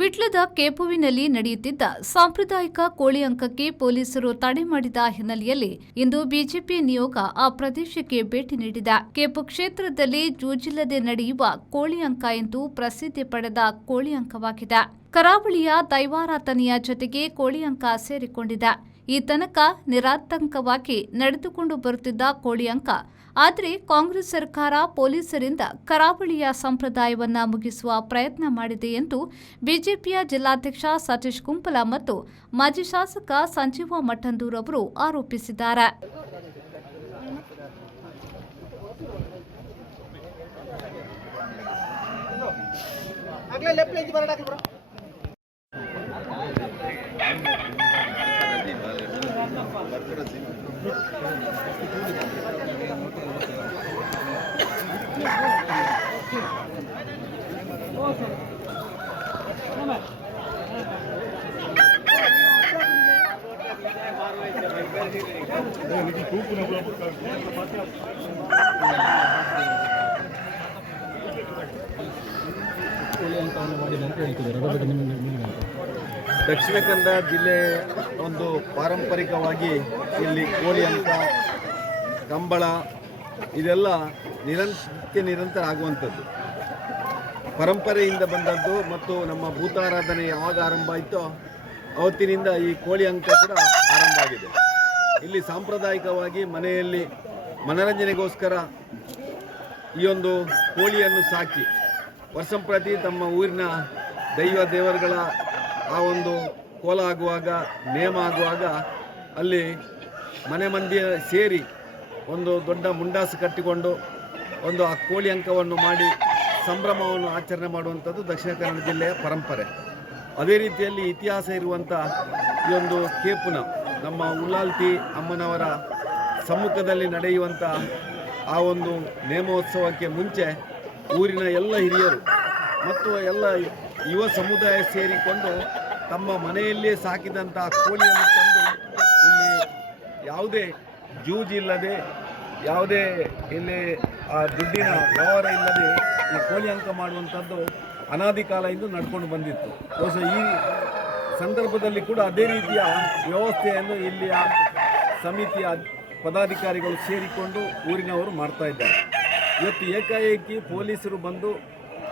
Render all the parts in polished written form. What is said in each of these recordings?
ವಿಟ್ಲದ ಕೇಪುವಿನಲ್ಲಿ ನಡೆಯುತ್ತಿದ್ದ ಸಾಂಪ್ರದಾಯಿಕ ಕೋಳಿ ಅಂಕಕ್ಕೆ ಪೊಲೀಸರು ತಡೆ ಮಾಡಿದ ಹಿನ್ನೆಲೆಯಲ್ಲಿ ಇಂದು ಬಿಜೆಪಿ ನಿಯೋಗ ಆ ಪ್ರದೇಶಕ್ಕೆ ಭೇಟಿ ನೀಡಿದೆ. ಕೇಪು ಕ್ಷೇತ್ರದಲ್ಲಿ ಜೂಜಿಲ್ಲದೆ ನಡೆಯುವ ಕೋಳಿ ಅಂಕ ಎಂದು ಪ್ರಸಿದ್ಧಿ ಪಡೆದ ಕೋಳಿ ಅಂಕವಾಗಿದೆ. ಕರಾವಳಿಯ ದೈವಾರಾಧನೆಯ ಜೊತೆಗೆ ಕೋಳಿ ಅಂಕ ಸೇರಿಕೊಂಡಿದೆ. ಈ ತನಕ ನಿರಾತಂಕವಾಗಿ ನಡೆದುಕೊಂಡು ಬರುತ್ತಿದ್ದ ಕೋಳಿ ಅಂಕ ಆದರೆ ಕಾಂಗ್ರೆಸ್ ಸರ್ಕಾರ ಪೊಲೀಸರಿಂದ ಕರಾವಳಿಯ ಸಂಪ್ರದಾಯವನ್ನ ಮುಗಿಸುವ ಪ್ರಯತ್ನ ಮಾಡಿದೆ ಎಂದು ಬಿಜೆಪಿಯ ಜಿಲ್ಲಾಧ್ಯಕ್ಷ ಸತೀಶ್ ಕುಂಪಲ ಮತ್ತು ಮಾಜಿ ಶಾಸಕ ಸಂಜೀವ ಮಠಂದೂರ್ ಅವರು ಆರೋಪಿಸಿದ್ದಾರೆ. ದಕ್ಷಿಣ ಕನ್ನಡ ಜಿಲ್ಲೆ ಒಂದು ಪಾರಂಪರಿಕವಾಗಿ ಇಲ್ಲಿ ಕೋಳಿ ಅಂಕ, ಕಂಬಳ ಇದೆಲ್ಲ ನಿರಂತರ ಆಗುವಂಥದ್ದು ಪರಂಪರೆಯಿಂದ ಬಂದದ್ದು. ಮತ್ತು ನಮ್ಮ ಭೂತಾರಾಧನೆ ಯಾವಾಗ ಆರಂಭ ಆಯಿತೋ ಅವತ್ತಿನಿಂದ ಈ ಕೋಳಿ ಅಂಕ ಕೂಡ ಆರಂಭ ಆಗಿದೆ. ಇಲ್ಲಿ ಸಾಂಪ್ರದಾಯಿಕವಾಗಿ ಮನೆಯಲ್ಲಿ ಮನರಂಜನೆಗೋಸ್ಕರ ಈ ಒಂದು ಕೋಳಿಯನ್ನು ಸಾಕಿ ವರ್ಷಂಪ್ರತಿ ತಮ್ಮ ಊರಿನ ದೇವರುಗಳ ಆ ಒಂದು ಕೋಲ ಆಗುವಾಗ, ನೇಮ ಆಗುವಾಗ ಅಲ್ಲಿ ಮನೆ ಮಂದಿ ಸೇರಿ ಒಂದು ದೊಡ್ಡ ಮುಂಡಾಸು ಕಟ್ಟಿಕೊಂಡು ಒಂದು ಆ ಕೋಳಿ ಅಂಕವನ್ನು ಮಾಡಿ ಸಂಭ್ರಮವನ್ನು ಆಚರಣೆ ಮಾಡುವಂಥದ್ದು ದಕ್ಷಿಣ ಕನ್ನಡ ಜಿಲ್ಲೆಯ ಪರಂಪರೆ. ಅದೇ ರೀತಿಯಲ್ಲಿ ಇತಿಹಾಸ ಇರುವಂಥ ಈ ಒಂದು ಕೇಪುನ ನಮ್ಮ ಉಳ್ಳಾಲ್ತಿ ಅಮ್ಮನವರ ಸಮ್ಮುಖದಲ್ಲಿ ನಡೆಯುವಂಥ ಆ ಒಂದು ನೇಮೋತ್ಸವಕ್ಕೆ ಮುಂಚೆ ಊರಿನ ಎಲ್ಲ ಹಿರಿಯರು ಮತ್ತು ಎಲ್ಲ ಯುವ ಸಮುದಾಯ ಸೇರಿಕೊಂಡು ತಮ್ಮ ಮನೆಯಲ್ಲಿಯೇ ಸಾಕಿದಂಥ ಕೋಳಿಯನ್ನು ತಂದು ಇಲ್ಲಿ ಯಾವುದೇ ಜೂಜಿಲ್ಲದೆ, ಯಾವುದೇ ಇಲ್ಲಿ ಆ ದುಡ್ಡಿನ ವ್ಯವಹಾರ ಇಲ್ಲದೆ ಈ ಕೋಳಿ ಅಂಕ ಮಾಡುವಂಥದ್ದು ಅನಾದಿ ಕಾಲದಿಂದ ನಡ್ಕೊಂಡು ಬಂದಿತ್ತು. ಬಹುಶಃ ಈ ಸಂದರ್ಭದಲ್ಲಿ ಕೂಡ ಅದೇ ರೀತಿಯ ವ್ಯವಸ್ಥೆಯನ್ನು ಇಲ್ಲಿಯ ಸಮಿತಿಯ ಪದಾಧಿಕಾರಿಗಳು ಸೇರಿಕೊಂಡು ಊರಿನವರು ಮಾಡ್ತಾ ಇದ್ದಾರೆ. ಇವತ್ತು ಏಕಾಏಕಿ ಪೊಲೀಸರು ಬಂದು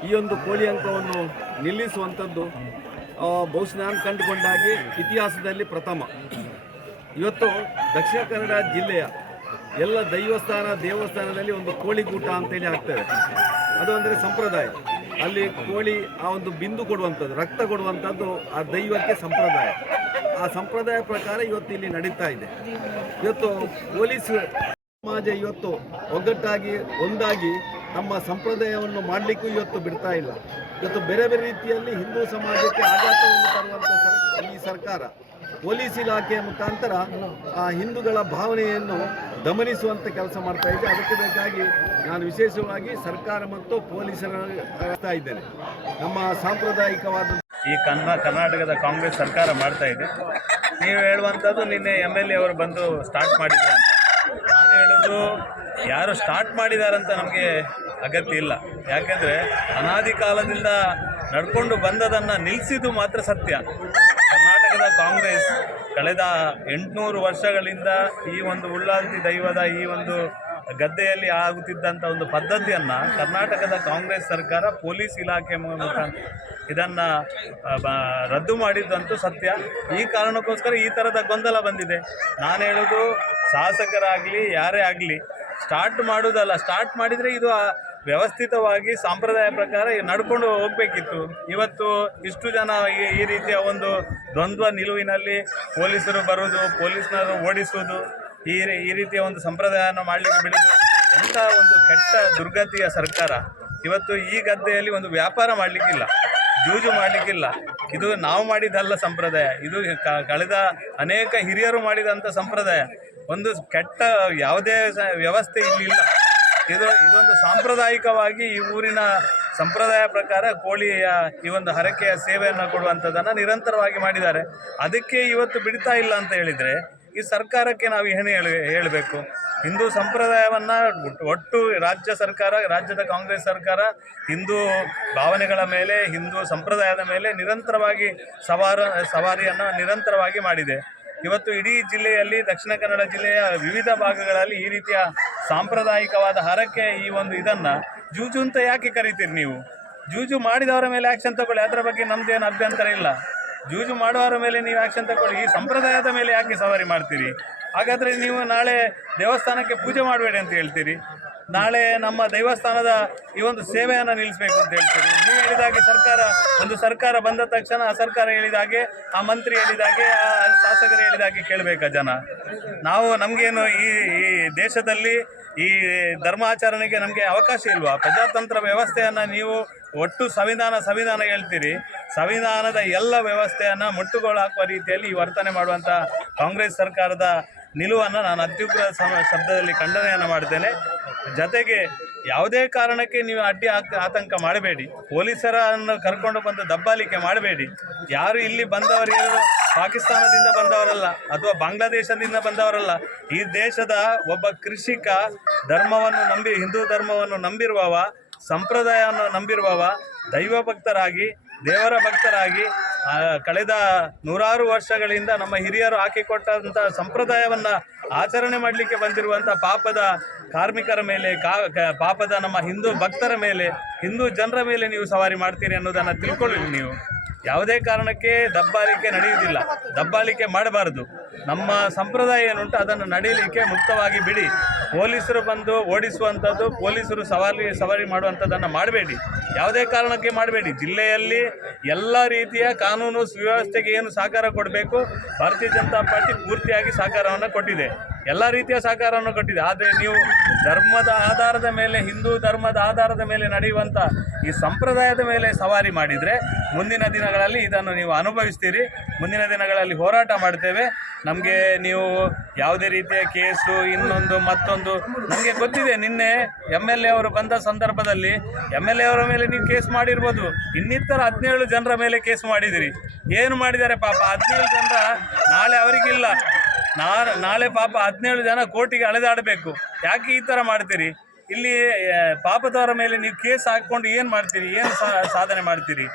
ಈ ಒಂದು ಕೋಳಿ ಅಂಕವನ್ನು ನಿಲ್ಲಿಸುವಂಥದ್ದು ಬಹುಶಃ ನಾನು ಕಂಡುಕೊಂಡಾಗೆ ಇತಿಹಾಸದಲ್ಲಿ ಪ್ರಥಮ. ಇವತ್ತು ದಕ್ಷಿಣ ಕನ್ನಡ ಜಿಲ್ಲೆಯ ಎಲ್ಲ ದೇವಸ್ಥಾನದಲ್ಲಿ ಒಂದು ಕೋಳಿಗೂಟ ಅಂತೇಳಿ ಆಗ್ತದೆ. ಅದು ಅಂದರೆ ಸಂಪ್ರದಾಯ. ಅಲ್ಲಿ ಕೋಳಿ ಆ ಒಂದು ಬಿಂದು ಕೊಡುವಂಥದ್ದು, ರಕ್ತ ಕೊಡುವಂಥದ್ದು ಆ ದೈವಕ್ಕೆ ಸಂಪ್ರದಾಯ. ಆ ಸಂಪ್ರದಾಯ ಪ್ರಕಾರ ಇವತ್ತು ಇಲ್ಲಿ ನಡೀತಾ ಇದೆ. ಇವತ್ತು ಪೊಲೀಸ್ ಸಮಾಜ ಇವತ್ತು ಒಗ್ಗಟ್ಟಾಗಿ ಒಂದಾಗಿ ನಮ್ಮ ಸಂಪ್ರದಾಯವನ್ನು ಮಾಡಲಿಕ್ಕೂ ಇವತ್ತು ಬಿಡ್ತಾ ಇಲ್ಲ. ಇವತ್ತು ಬೇರೆ ಬೇರೆ ರೀತಿಯಲ್ಲಿ ಹಿಂದೂ ಸಮಾಜಕ್ಕೆ ಆಘಾತವನ್ನು ತರುವಂಥ ಈ ಸರ್ಕಾರ ಪೊಲೀಸ್ ಇಲಾಖೆಯ ಮುಖಾಂತರ ಆ ಹಿಂದೂಗಳ ಭಾವನೆಯನ್ನು ದಮನಿಸುವಂಥ ಕೆಲಸ ಮಾಡ್ತಾ ಇದೆ. ಅದಕ್ಕೆ ಬೇಕಾಗಿ ನಾನು ವಿಶೇಷವಾಗಿ ಸರ್ಕಾರ ಮತ್ತು ಪೊಲೀಸರ ಹೇಳ್ತಾ ಇದ್ದೇನೆ. ನಮ್ಮ ಸಾಂಪ್ರದಾಯಿಕವಾದ ಈ ಕರ್ನಾಟಕದ ಕಾಂಗ್ರೆಸ್ ಸರ್ಕಾರ ಮಾಡ್ತಾ ಇದೆ. ನೀವು ಹೇಳುವಂಥದ್ದು ನಿನ್ನೆ MLA ಅವರು ಬಂದು ಸ್ಟಾರ್ಟ್ ಮಾಡಿದ್ದಾರೆ ಅಂತ. ನಾನು ಹೇಳೋದು ಯಾರು ಸ್ಟಾರ್ಟ್ ಮಾಡಿದಾರಂತ ನಮಗೆ ಅಗತ್ಯ ಇಲ್ಲ. ಯಾಕೆಂದರೆ ಅನಾದಿ ಕಾಲದಿಂದ ನಡ್ಕೊಂಡು ಬಂದದನ್ನು ನಿಲ್ಲಿಸಿದ್ದು ಮಾತ್ರ ಸತ್ಯ. ಕರ್ನಾಟಕದ ಕಾಂಗ್ರೆಸ್ ಕಳೆದ 800 ವರ್ಷಗಳಿಂದ ಈ ಒಂದು ಉಳ್ಳಾಲ್ತಿ ದೈವದ ಈ ಒಂದು ಗದ್ದೆಯಲ್ಲಿ ಆಗುತ್ತಿದ್ದಂಥ ಒಂದು ಪದ್ಧತಿಯನ್ನು ಕರ್ನಾಟಕದ ಕಾಂಗ್ರೆಸ್ ಸರ್ಕಾರ ಪೊಲೀಸ್ ಇಲಾಖೆ ಮುಖಾಂತರ ಇದನ್ನು ರದ್ದು ಮಾಡಿದ್ದಂತೂ ಸತ್ಯ. ಈ ಕಾರಣಕ್ಕೋಸ್ಕರ ಈ ಥರದ ಗೊಂದಲ ಬಂದಿದೆ. ನಾನು ಹೇಳೋದು ಶಾಸಕರಾಗಲಿ ಯಾರೇ ಆಗಲಿ ಸ್ಟಾರ್ಟ್ ಮಾಡೋದಲ್ಲ, ಸ್ಟಾರ್ಟ್ ಮಾಡಿದರೆ ಇದು ವ್ಯವಸ್ಥಿತವಾಗಿ ಸಂಪ್ರದಾಯ ಪ್ರಕಾರ ನಡ್ಕೊಂಡು ಹೋಗಬೇಕಿತ್ತು. ಇವತ್ತು ಇಷ್ಟು ಜನ ಈ ರೀತಿಯ ಒಂದು ದ್ವಂದ್ವ ನಿಲುವಿನಲ್ಲಿ ಪೊಲೀಸರು ಬರೋದು, ಪೊಲೀಸ್ನವರು ಓಡಿಸೋದು, ಈ ರೀತಿಯ ಒಂದು ಸಂಪ್ರದಾಯವನ್ನು ಮಾಡಲಿಕ್ಕೆ ಬಿಡೋದು ಎಂಥ ಒಂದು ಕೆಟ್ಟ ದುರ್ಗತಿಯ ಸರ್ಕಾರ. ಇವತ್ತು ಈ ಗದ್ದೆಯಲ್ಲಿ ಒಂದು ವ್ಯಾಪಾರ ಮಾಡಲಿಕ್ಕಿಲ್ಲ, ಜೂಜು ಮಾಡಲಿಕ್ಕಿಲ್ಲ. ಇದು ನಾವು ಮಾಡಿದ್ದಲ್ಲ ಸಂಪ್ರದಾಯ, ಇದು ಕಳೆದ ಅನೇಕ ಹಿರಿಯರು ಮಾಡಿದಂಥ ಸಂಪ್ರದಾಯ. ಒಂದು ಕೆಟ್ಟ ಯಾವುದೇ ವ್ಯವಸ್ಥೆ ಇಲ್ಲಿಲ್ಲ. ಇದೊಂದು ಸಾಂಪ್ರದಾಯಿಕವಾಗಿ ಈ ಊರಿನ ಸಂಪ್ರದಾಯ ಪ್ರಕಾರ ಕೋಳಿಯ ಈ ಒಂದು ಹರಕೆಯ ಸೇವೆಯನ್ನು ಕೊಡುವಂಥದ್ದನ್ನು ನಿರಂತರವಾಗಿ ಮಾಡಿದ್ದಾರೆ. ಅದಕ್ಕೆ ಇವತ್ತು ಬಿಡ್ತಾ ಇಲ್ಲ ಅಂತ ಹೇಳಿದರೆ ಈ ಸರ್ಕಾರಕ್ಕೆ ನಾವು ಏನು ಹೇಳಬೇಕು? ಹಿಂದೂ ಸಂಪ್ರದಾಯವನ್ನು ಒಟ್ಟು ರಾಜ್ಯದ ಕಾಂಗ್ರೆಸ್ ಸರ್ಕಾರ ಹಿಂದೂ ಭಾವನೆಗಳ ಮೇಲೆ, ಹಿಂದೂ ಸಂಪ್ರದಾಯದ ಮೇಲೆ ನಿರಂತರವಾಗಿ ಸವಾರಿಯನ್ನು ನಿರಂತರವಾಗಿ ಮಾಡಿದೆ. ಇವತ್ತು ಇಡೀ ಜಿಲ್ಲೆಯಲ್ಲಿ, ದಕ್ಷಿಣ ಕನ್ನಡ ಜಿಲ್ಲೆಯ ವಿವಿಧ ಭಾಗಗಳಲ್ಲಿ ಈ ರೀತಿಯ ಸಾಂಪ್ರದಾಯಿಕವಾದ ಹರಕೆ, ಈ ಒಂದು ಇದನ್ನು ಜೂಜು ಅಂತ ಯಾಕೆ ಕರಿತೀರಿ ನೀವು? ಜೂಜು ಮಾಡಿದವರ ಮೇಲೆ ಆ್ಯಕ್ಷನ್ ತಗೊಳ್ಳಿ, ಅದರ ಬಗ್ಗೆ ನಮ್ಮದೇನು ಅಭ್ಯಂತರ ಇಲ್ಲ. ಜೂಜು ಮಾಡುವವರ ಮೇಲೆ ನೀವು ಆ್ಯಕ್ಷನ್ ತಗೊಳ್ಳಿ, ಈ ಸಂಪ್ರದಾಯದ ಮೇಲೆ ಯಾಕೆ ಸವಾರಿ ಮಾಡ್ತೀರಿ? ಹಾಗಾದರೆ ನೀವು ನಾಳೆ ದೇವಸ್ಥಾನಕ್ಕೆ ಪೂಜೆ ಮಾಡಬೇಡಿ ಅಂತ ಹೇಳ್ತೀರಿ, ನಾಳೆ ನಮ್ಮ ದೇವಸ್ಥಾನದ ಈ ಒಂದು ಸೇವೆಯನ್ನು ನಿಲ್ಲಿಸಬೇಕು ಅಂತ ಹೇಳ್ತೀರಿ. ನೀವು ಹೇಳಿದಾಗೆ ಸರ್ಕಾರ ಬಂದ ತಕ್ಷಣ ಆ ಸರ್ಕಾರ ಹೇಳಿದಾಗೆ, ಆ ಮಂತ್ರಿ ಹೇಳಿದಾಗೆ, ಆ ಶಾಸಕರು ಹೇಳಿದಾಗೆ ಕೇಳಬೇಕಾ ಜನ? ನಮಗೇನು ಈ ದೇಶದಲ್ಲಿ ಈ ಧರ್ಮಾಚರಣೆಗೆ ನಮಗೆ ಅವಕಾಶ ಇಲ್ವಾ? ಪ್ರಜಾತಂತ್ರ ವ್ಯವಸ್ಥೆಯನ್ನು ನೀವು ಒಟ್ಟು ಸಂವಿಧಾನ ಹೇಳ್ತೀರಿ. ಸಂವಿಧಾನದ ಎಲ್ಲ ವ್ಯವಸ್ಥೆಯನ್ನು ಮುಟ್ಟುಗೋಲು ಹಾಕುವ ರೀತಿಯಲ್ಲಿ ಈ ವರ್ತನೆ ಮಾಡುವಂಥ ಕಾಂಗ್ರೆಸ್ ಸರ್ಕಾರದ ನಿಲುವನ್ನು ನಾನು ಅತ್ಯುಗ್ರ ಶಬ್ದದಲ್ಲಿ ಖಂಡನೆಯನ್ನು ಮಾಡ್ತೇನೆ. ಜೊತೆಗೆ ಯಾವುದೇ ಕಾರಣಕ್ಕೆ ನೀವು ಆತಂಕ ಮಾಡಬೇಡಿ, ಪೊಲೀಸರನ್ನು ಕರ್ಕೊಂಡು ಬಂದು ದಬ್ಬಾಳಿಕೆ ಮಾಡಬೇಡಿ. ಯಾರು ಇಲ್ಲಿ ಬಂದವರು ಪಾಕಿಸ್ತಾನದಿಂದ ಬಂದವರಲ್ಲ ಅಥವಾ ಬಾಂಗ್ಲಾದೇಶದಿಂದ ಬಂದವರಲ್ಲ. ಈ ದೇಶದ ಒಬ್ಬ ಕೃಷಿಕ ಧರ್ಮವನ್ನು ನಂಬಿ, ಹಿಂದೂ ಧರ್ಮವನ್ನು ನಂಬಿರುವವ, ಸಂಪ್ರದಾಯವನ್ನು ನಂಬಿರುವವ, ದೈವ ಭಕ್ತರಾಗಿ, ದೇವರ ಭಕ್ತರಾಗಿ ಕಳೆದ ನೂರಾರು ವರ್ಷಗಳಿಂದ ನಮ್ಮ ಹಿರಿಯರು ಹಾಕಿಕೊಟ್ಟಂಥ ಸಂಪ್ರದಾಯವನ್ನು ಆಚರಣೆ ಮಾಡಲಿಕ್ಕೆ ಬಂದಿರುವಂಥ ಪಾಪದ ಕಾರ್ಮಿಕರ ಮೇಲೆ, ಪಾಪದ ನಮ್ಮ ಹಿಂದೂ ಭಕ್ತರ ಮೇಲೆ, ಹಿಂದೂ ಜನರ ಮೇಲೆ ನೀವು ಸವಾರಿ ಮಾಡ್ತೀರಿ ಅನ್ನೋದನ್ನು ತಿಳ್ಕೊಳ್ಳಿ. ನೀವು ಯಾವುದೇ ಕಾರಣಕ್ಕೆ ದಬ್ಬಾಳಿಕೆ ನಡೆಯುವುದಿಲ್ಲ, ದಬ್ಬಾಳಿಕೆ ಮಾಡಬಾರದು. ನಮ್ಮ ಸಂಪ್ರದಾಯ ಏನುಂಟು ಅದನ್ನು ನಡೀಲಿಕ್ಕೆ ಮುಕ್ತವಾಗಿ ಬಿಡಿ. ಪೊಲೀಸರು ಬಂದು ಓಡಿಸುವಂಥದ್ದು, ಪೊಲೀಸರು ಸವಾರಿ ಮಾಡುವಂಥದ್ದನ್ನು ಮಾಡಬೇಡಿ, ಯಾವುದೇ ಕಾರಣಕ್ಕೆ ಮಾಡಬೇಡಿ. ಜಿಲ್ಲೆಯಲ್ಲಿ ಎಲ್ಲ ರೀತಿಯ ಕಾನೂನು ಸುವ್ಯವಸ್ಥೆಗೆ ಏನು ಸಹಕಾರ ಕೊಡಬೇಕು, ಭಾರತೀಯ ಜನತಾ ಪಾರ್ಟಿ ಪೂರ್ತಿಯಾಗಿ ಸಹಕಾರವನ್ನು ಕೊಟ್ಟಿದೆ, ಎಲ್ಲ ರೀತಿಯ ಸಹಕಾರವನ್ನು ಕೊಟ್ಟಿದೆ. ಆದರೆ ನೀವು ಧರ್ಮದ ಆಧಾರದ ಮೇಲೆ, ಹಿಂದೂ ಧರ್ಮದ ಆಧಾರದ ಮೇಲೆ ನಡೆಯುವಂಥ ಈ ಸಂಪ್ರದಾಯದ ಮೇಲೆ ಸವಾರಿ ಮಾಡಿದರೆ ಮುಂದಿನ ದಿನಗಳಲ್ಲಿ ಇದನ್ನು ನೀವು ಅನುಭವಿಸ್ತೀರಿ. ಮುಂದಿನ ದಿನಗಳಲ್ಲಿ ಹೋರಾಟ ಮಾಡ್ತೇವೆ. ನಮಗೆ ನೀವು ಯಾವುದೇ ರೀತಿಯ ಕೇಸು, ಇನ್ನೊಂದು ಮತ್ತೊಂದು, ನಮಗೆ ಗೊತ್ತಿದೆ. ನಿನ್ನೆ MLA ಅವರು ಬಂದ ಸಂದರ್ಭದಲ್ಲಿ MLA ಅವರ ಮೇಲೆ ನೀವು ಕೇಸ್ ಮಾಡಿರ್ಬೋದು, ಇನ್ನಿತರ 17 ಜನರ ಮೇಲೆ ಕೇಸ್ ಮಾಡಿದಿರಿ. ಏನು ಮಾಡಿದ್ದಾರೆ ಪಾಪ 17 ಜನರ, ನಾಳೆ ಅವರಿಗಿಲ್ಲ, ನಾಳೆ ಪಾಪ 17 ಜನ ಕೋರ್ಟಿಗೆ ಅಲೆದಾಡಬೇಕು. ಯಾಕೆ ಈ ಥರ ಮಾಡ್ತೀರಿ? ಇಲ್ಲಿ ಪಾಪದವರ ಮೇಲೆ ನೀವು ಕೇಸ್ ಹಾಕ್ಕೊಂಡು ಏನು ಮಾಡ್ತೀರಿ? ಏನು ಸಾಧನೆ ಮಾಡ್ತೀರಿ?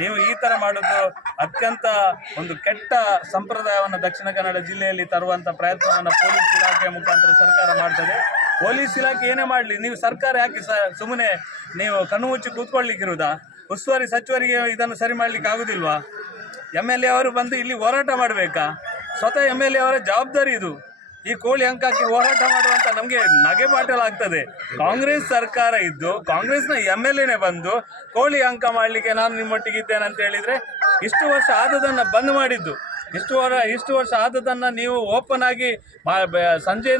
ನೀವು ಈ ಥರ ಮಾಡೋದು ಅತ್ಯಂತ ಒಂದು ಕೆಟ್ಟ ಸಂಪ್ರದಾಯವನ್ನು ದಕ್ಷಿಣ ಕನ್ನಡ ಜಿಲ್ಲೆಯಲ್ಲಿ ತರುವಂಥ ಪ್ರಯತ್ನವನ್ನು ಪೊಲೀಸ್ ಇಲಾಖೆಯ ಮುಖಾಂತರ ಸರ್ಕಾರ ಮಾಡ್ತದೆ. ಪೊಲೀಸ್ ಇಲಾಖೆ ಏನೇ ಮಾಡಲಿ, ನೀವು ಸರ್ಕಾರ ಯಾಕೆ ಸುಮ್ಮನೆ ನೀವು ಕಣ್ಣು ಮುಚ್ಚಿ ಕೂತ್ಕೊಳ್ಳಿಕ್ಕಿರುವುದಾ? ಉಸ್ತುವಾರಿ ಸಚಿವರಿಗೆ ಇದನ್ನು ಸರಿ ಮಾಡಲಿಕ್ಕೆ ಆಗೋದಿಲ್ವಾ? MLA ಅವರು ಬಂದು ಇಲ್ಲಿ ಹೋರಾಟ ಮಾಡಬೇಕಾ? ಸ್ವತಃ MLA ಅವರ ಜವಾಬ್ದಾರಿ ಇದು. ಈ ಕೋಳಿ ಅಂಕಕ್ಕೆ ಹೋರಾಟ ಮಾಡುವಂಥ ನಮಗೆ ನಗೆಪಾಟಲಾಗ್ತದೆ. ಕಾಂಗ್ರೆಸ್ ಸರ್ಕಾರ ಇದ್ದು ಕಾಂಗ್ರೆಸ್ನ MLAನೇ ಬಂದು ಕೋಳಿ ಅಂಕ ಮಾಡಲಿಕ್ಕೆ ನಾನು ನಿಮ್ಮೊಟ್ಟಿಗಿದ್ದೇನೆ ಅಂತ ಹೇಳಿದರೆ, ಇಷ್ಟು ವರ್ಷ ಆದದನ್ನು ಬಂದ್ ಮಾಡಿದ್ದು, ಇಷ್ಟು ವರ್ಷ ಆದದನ್ನು ನೀವು ಓಪನ್ ಆಗಿ ಸಂಜೆ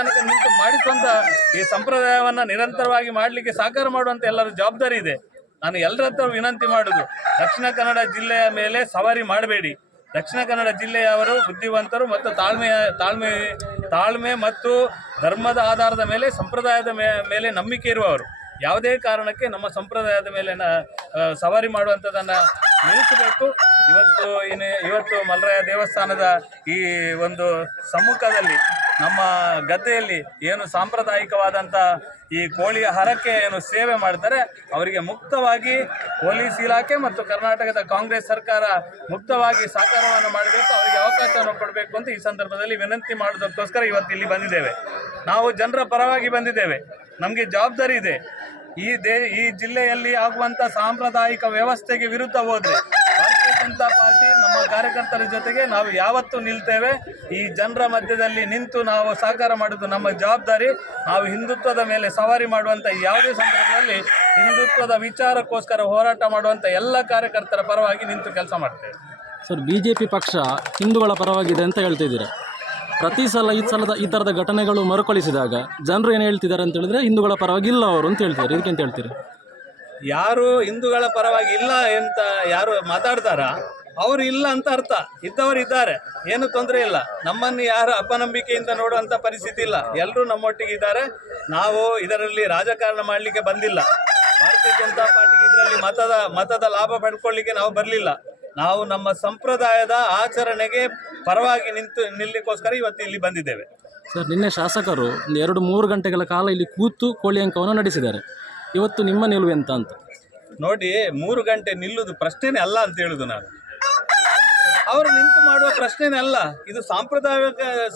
ತನಕ ನಿಂತು ಮಾಡಿಸುವಂಥ ಈ ಸಂಪ್ರದಾಯವನ್ನು ನಿರಂತರವಾಗಿ ಮಾಡಲಿಕ್ಕೆ ಸಹಕಾರ ಮಾಡುವಂಥ ಎಲ್ಲರ ಜವಾಬ್ದಾರಿ ಇದೆ. ನಾನು ಎಲ್ಲರ ಹತ್ರ ವಿನಂತಿ ಮಾಡೋದು, ದಕ್ಷಿಣ ಕನ್ನಡ ಜಿಲ್ಲೆಯ ಮೇಲೆ ಸವಾರಿ ಮಾಡಬೇಡಿ. ದಕ್ಷಿಣ ಕನ್ನಡ ಜಿಲ್ಲೆಯವರು ಬುದ್ಧಿವಂತರು ಮತ್ತು ತಾಳ್ಮೆ ಮತ್ತು ಧರ್ಮದ ಆಧಾರದ ಮೇಲೆ, ಸಂಪ್ರದಾಯದ ಮೇಲೆ ನಂಬಿಕೆ ಇರುವವರು. ಯಾವುದೇ ಕಾರಣಕ್ಕೆ ನಮ್ಮ ಸಂಪ್ರದಾಯದ ಮೇಲೆ ಸವಾರಿ ಮಾಡುವಂಥದ್ದನ್ನು ನಿಲ್ಲಿಸಬೇಕು. ಇವತ್ತು ಮಲ್ಲರಾಯ ದೇವಸ್ಥಾನದ ಈ ಒಂದು ಸಮ್ಮುಖದಲ್ಲಿ, ನಮ್ಮ ಗದ್ದೆಯಲ್ಲಿ ಏನು ಸಾಂಪ್ರದಾಯಿಕವಾದಂಥ ಈ ಕೋಳಿಯ ಹರಕೆ ಏನು ಸೇವೆ ಮಾಡ್ತಾರೆ, ಅವರಿಗೆ ಮುಕ್ತವಾಗಿ ಪೊಲೀಸ್ ಇಲಾಖೆ ಮತ್ತು ಕರ್ನಾಟಕದ ಕಾಂಗ್ರೆಸ್ ಸರ್ಕಾರ ಮುಕ್ತವಾಗಿ ಸಹಕಾರವನ್ನು ಮಾಡಬೇಕು, ಅವರಿಗೆ ಅವಕಾಶವನ್ನು ಕೊಡಬೇಕು ಅಂತ ಈ ಸಂದರ್ಭದಲ್ಲಿ ವಿನಂತಿ ಮಾಡೋದಕ್ಕೋಸ್ಕರ ಇವತ್ತು ಇಲ್ಲಿ ಬಂದಿದ್ದೇವೆ. ನಾವು ಜನರ ಪರವಾಗಿ ಬಂದಿದ್ದೇವೆ, ನಮಗೆ ಜವಾಬ್ದಾರಿ ಇದೆ. ಈ ಜಿಲ್ಲೆಯಲ್ಲಿ ಆಗುವಂಥ ಸಾಂಪ್ರದಾಯಿಕ ವ್ಯವಸ್ಥೆಗೆ ವಿರುದ್ಧ ಹೋದರೆ ಭಾರತೀಯ ಜನತಾ ಪಾರ್ಟಿ ನಮ್ಮ ಕಾರ್ಯಕರ್ತರ ಜೊತೆಗೆ ನಾವು ಯಾವತ್ತೂ ನಿಲ್ತೇವೆ. ಈ ಜನರ ಮಧ್ಯದಲ್ಲಿ ನಿಂತು ನಾವು ಸಹಕಾರ ಮಾಡೋದು ನಮ್ಮ ಜವಾಬ್ದಾರಿ. ನಾವು ಹಿಂದುತ್ವದ ಮೇಲೆ ಸವಾರಿ ಮಾಡುವಂಥ ಯಾವುದೇ ಸಂದರ್ಭದಲ್ಲಿ ಹಿಂದುತ್ವದ ವಿಚಾರಕ್ಕೋಸ್ಕರ ಹೋರಾಟ ಮಾಡುವಂಥ ಎಲ್ಲ ಕಾರ್ಯಕರ್ತರ ಪರವಾಗಿ ನಿಂತು ಕೆಲಸ ಮಾಡ್ತೇವೆ. ಸರ್, BJP ಪಕ್ಷ ಹಿಂದೂಗಳ ಪರವಾಗಿದೆ ಅಂತ ಹೇಳ್ತಿದ್ದೀರಾ. ಪ್ರತಿ ಸಲ ಈ ಥರದ ಘಟನೆಗಳು ಮರುಕಳಿಸಿದಾಗ ಜನರು ಏನು ಹೇಳ್ತಿದ್ದಾರೆ ಅಂತ ಹೇಳಿದ್ರೆ ಹಿಂದೂಗಳ ಪರವಾಗಿ ಇಲ್ಲ ಅವರು ಅಂತ ಹೇಳ್ತಾರೆ. ಇದಕ್ಕೆಂತ ಹೇಳ್ತೀರಿ? ಯಾರು ಹಿಂದೂಗಳ ಪರವಾಗಿ ಇಲ್ಲ ಅಂತ ಯಾರು ಮಾತಾಡ್ತಾರ ಅವರು ಇಲ್ಲ ಅಂತ ಅರ್ಥ. ಇದ್ದವರು ಇದ್ದಾರೆ, ಏನು ತೊಂದರೆ ಇಲ್ಲ. ನಮ್ಮನ್ನು ಯಾರು ಅಪನಂಬಿಕೆಯಿಂದ ನೋಡುವಂಥ ಪರಿಸ್ಥಿತಿ ಇಲ್ಲ, ಎಲ್ಲರೂ ನಮ್ಮೊಟ್ಟಿಗೆ ಇದ್ದಾರೆ. ನಾವು ಇದರಲ್ಲಿ ರಾಜಕಾರಣ ಮಾಡಲಿಕ್ಕೆ ಬಂದಿಲ್ಲ. ಭಾರತೀಯ ಜನತಾ ಪಾರ್ಟಿಗೆ ಇದರಲ್ಲಿ ಮತದ ಲಾಭ ಪಡ್ಕೊಳ್ಳಿಕ್ಕೆ ನಾವು ಬರಲಿಲ್ಲ. ನಾವು ನಮ್ಮ ಸಂಪ್ರದಾಯದ ಆಚರಣೆಗೆ ಪರವಾಗಿ ನಿಲ್ಲಿಕ್ಕೋಸ್ಕರ ಇವತ್ತು ಇಲ್ಲಿ ಬಂದಿದ್ದೇವೆ. ಸರ್, ನಿನ್ನೆ ಶಾಸಕರು ಒಂದು 2-3 ಗಂಟೆಗಳ ಕಾಲ ಇಲ್ಲಿ ಕೂತು ಕೋಳಿ ಅಂಕವನ್ನು ನಡೆಸಿದ್ದಾರೆ. ಇವತ್ತು ನಿಮ್ಮ ನಿಲುವು ಎಂತ ಅಂತ? ನೋಡಿ, 3 ಗಂಟೆ ನಿಲ್ಲುವುದು ಪ್ರಶ್ನೆನೇ ಅಲ್ಲ ಅಂತ ಹೇಳುದು ನಾನು. ಅವರು ನಿಂತು ಮಾಡುವ ಪ್ರಶ್ನೆನೇ ಅಲ್ಲ. ಇದು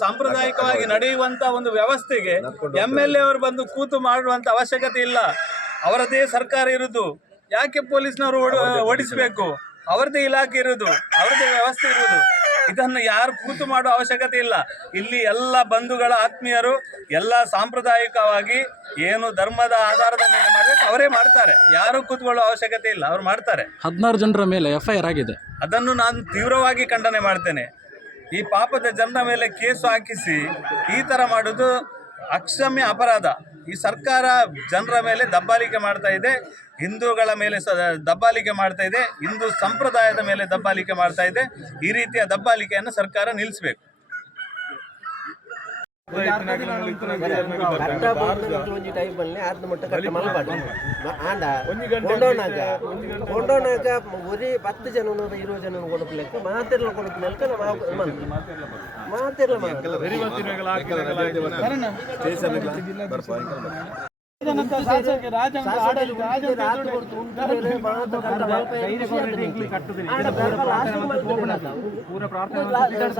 ಸಾಂಪ್ರದಾಯಿಕವಾಗಿ ನಡೆಯುವಂತ ಒಂದು ವ್ಯವಸ್ಥೆಗೆ MLA ಅವರು ಬಂದು ಕೂತು ಮಾಡುವಂತ ಅವಶ್ಯಕತೆ ಇಲ್ಲ. ಅವರದೇ ಸರ್ಕಾರ ಇರುವುದು, ಯಾಕೆ ಪೊಲೀಸ್ನವರು ಓಡಿಸಬೇಕು? ಅವರದೇ ಇಲಾಖೆ ಇರುವುದು, ಅವರದೇ ವ್ಯವಸ್ಥೆ ಇರುವುದು. ಇದನ್ನು ಯಾರು ಕೂತು ಮಾಡುವ ಅವಶ್ಯಕತೆ ಇಲ್ಲ. ಇಲ್ಲಿ ಎಲ್ಲ ಬಂಧುಗಳ ಆತ್ಮೀಯರು ಎಲ್ಲ ಸಾಂಪ್ರದಾಯಿಕವಾಗಿ ಏನು ಧರ್ಮದ ಆಧಾರದ ಮೇಲೆ ಮಾಡಬೇಕು ಅವರೇ ಮಾಡ್ತಾರೆ. ಯಾರು ಕೂತ್ಕೊಳ್ಳುವ ಅವಶ್ಯಕತೆ ಇಲ್ಲ, ಅವರು ಮಾಡ್ತಾರೆ. 16 ಜನರ ಮೇಲೆ FIR ಆಗಿದೆ. ಅದನ್ನು ನಾನು ತೀವ್ರವಾಗಿ ಖಂಡನೆ ಮಾಡ್ತೇನೆ. ಈ ಪಾಪದ ಜನರ ಮೇಲೆ ಕೇಸು ಹಾಕಿಸಿ ಈ ಥರ ಮಾಡೋದು ಅಕ್ಷಮ್ಯ ಅಪರಾಧ. ಈ ಸರ್ಕಾರ ಜನರ ಮೇಲೆ ದಬ್ಬಾಳಿಕೆ ಮಾಡ್ತಾ ಇದೆ, ಹಿಂದೂಗಳ ಮೇಲೆ ದಬ್ಬಾಳಿಕೆ ಮಾಡ್ತಾ ಇದೆ, ಹಿಂದೂ ಸಂಪ್ರದಾಯದ ಮೇಲೆ ದಬ್ಬಾಳಿಕೆ ಮಾಡ್ತಾ ಇದೆ. ಈ ರೀತಿಯ ದಬ್ಬಾಳಿಕೆಯನ್ನು ಸರ್ಕಾರ ನಿಲ್ಲಿಸಬೇಕು. ఒరి 10 జనం 20 జనం కొడుకులెక్క మాతెర్ల కొడుకులెక్క మాతెర్ల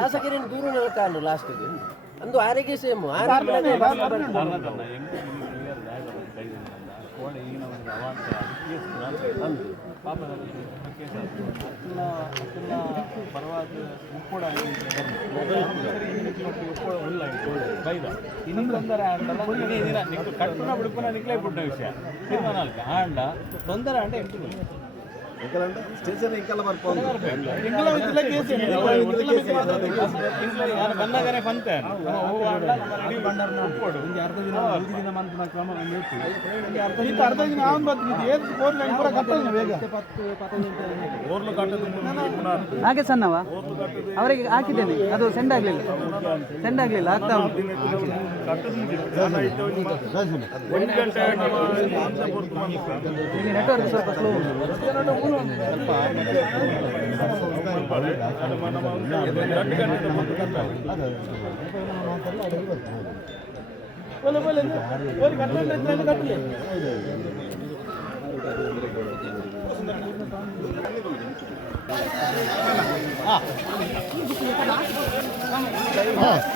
శాసకరిని దూరం నిలకాను లాస్ట్కి ಅಂದು ಆರೋಗ್ಯ ಸೇಮು కట్టున ఉడుకున నిక్లే పుట్టిన విషయం తీర్మానాలకి ఆండ తొందర అంటే ಸ್ಟೇಷನ್ ಇಂಕಲ್ಲ ಬರ್ಕೊಂಡು ಬಂದಾಗನೇ ಬಂತೆ ಹಾಗೆ ಸಣ್ಣವ ಅವರಿಗೆ ಹಾಕಿದ್ದೇನೆ, ಅದು ಸೆಂಡ್ ಆಗಲಿಲ್ಲ ಆಗ್ತಾ ಉಂಟು. ನೆಟ್ವರ್ಕ್ ಸ್ವಲ್ಪ ಸ್ಲೋ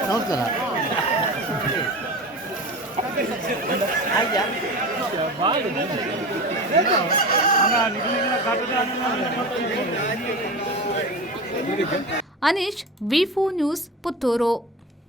ನಮಸ್ಕಾರ. Anish, V4 news, Puttur.